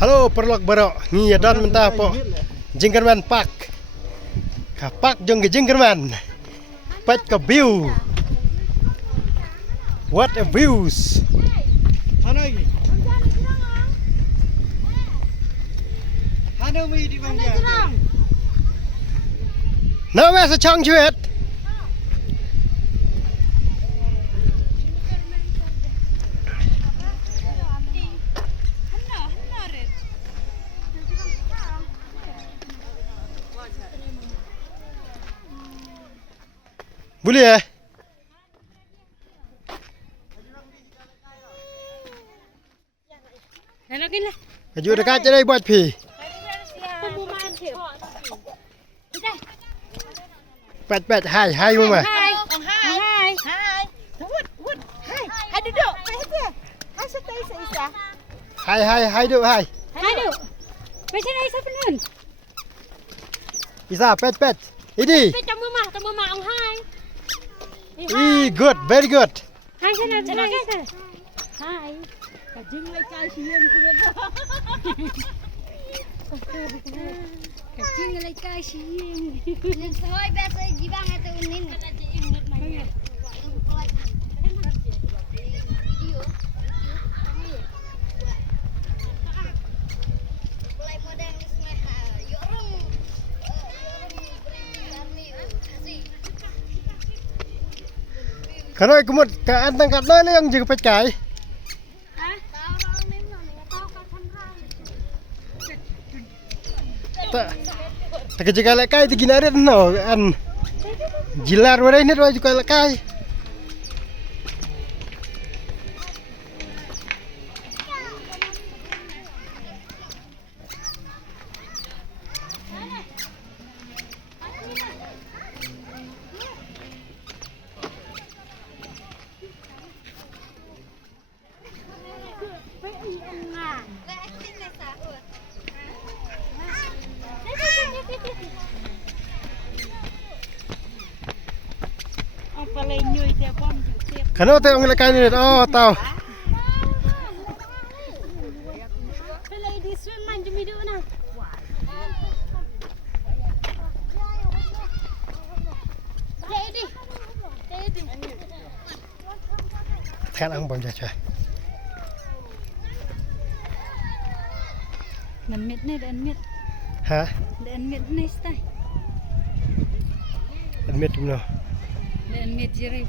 Halo perlok barok ni dan mentah po jingkerman pak kapak jong jingkerman pat ke view what a views Hano lagi? Hano mi di bang dia? nào mẹ sẽ chong chuyện boleh ya Enakin lah. Aju dekat je đây buat pi Pembumaan sih. pet pet hai hai mama Hai. Hai. Hai. Wud. Hai. Hai duduk. Hai. Hai stay Isa. hai duk hai Aduh. Macam mana Isa penun? Isa pet pet ini Temu mak ang hai. good very good Hai sana sana. Hai. Kajing lai kai siang Kajing lai kai siang. Ning soy biasa jibang itu unin. Mulai modernisme yorong kalau ikut ke antang kat mana yang juga pet kai tak kerja lek kai tinggi naret no an jilar warai ni juga lek kai Apa lai nyui dia pom tiap. kalau tengok lek kai ni oh tahu Pelai di swim man jumi duk na. Jadi. kan ang bom jacha Mình mệt này đàn mệt. ha Đàn mệt này stay. admit no Đàn mệt gì